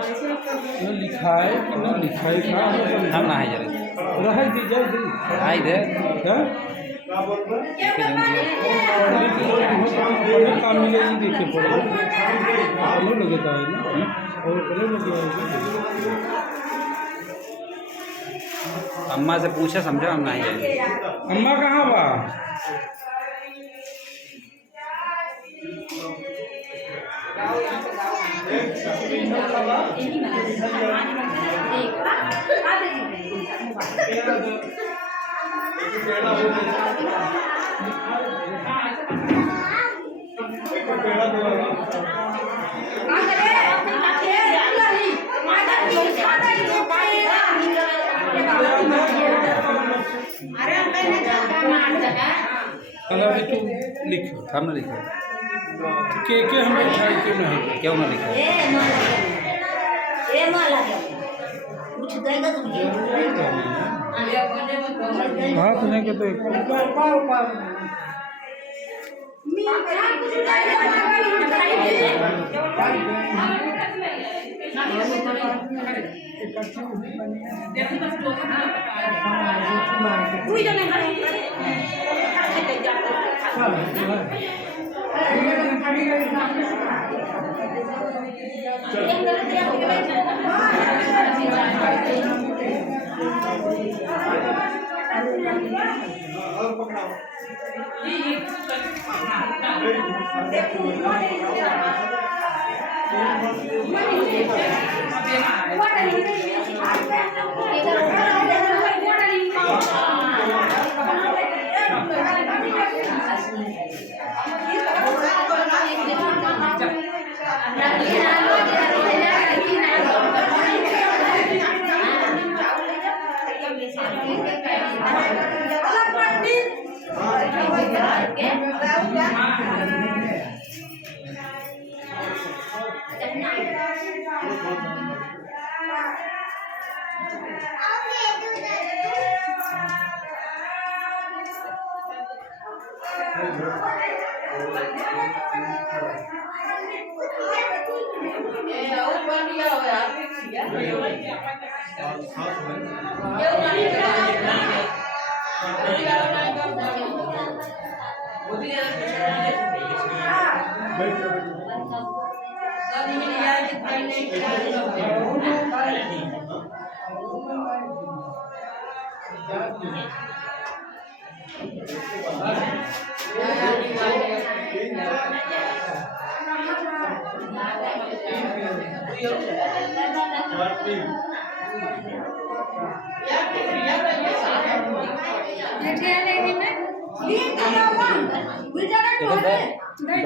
लिखा है कि न लिखा है का हम ना है जरा रह दी जल्दी आई दे हैं पढ़ने काम मिलेगी देखे पढ़ो पढ़ने लगे था है ना और पढ़ने लगे अम्मा से पूछा समझा हम ना है अम्मा कहाँ बा अभी तू लिखो हम ना लिखा के हम लिखाई क्यों नहीं क्यों ना लिखा हाथ नहीं के तो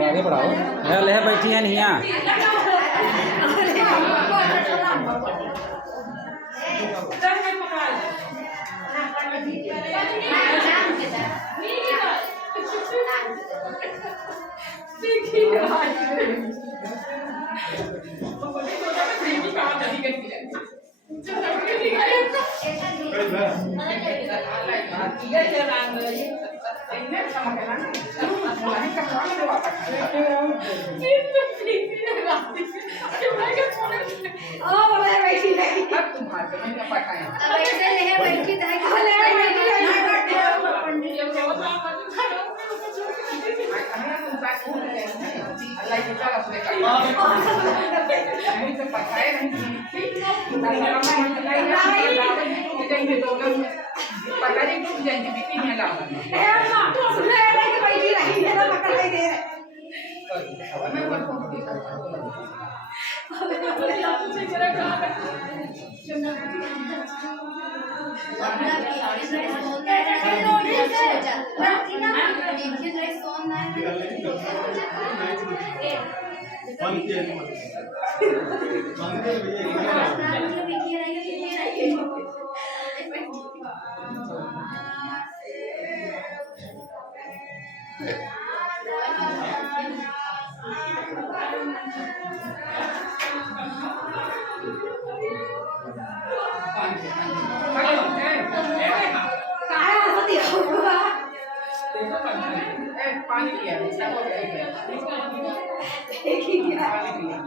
आगे बढ़ाओ ले बैठी है नहीं यहाँ में तो लोग पता नहीं टूट जाएंगे बीपी में लाओ मैं बोल पानी पिया पानी पिया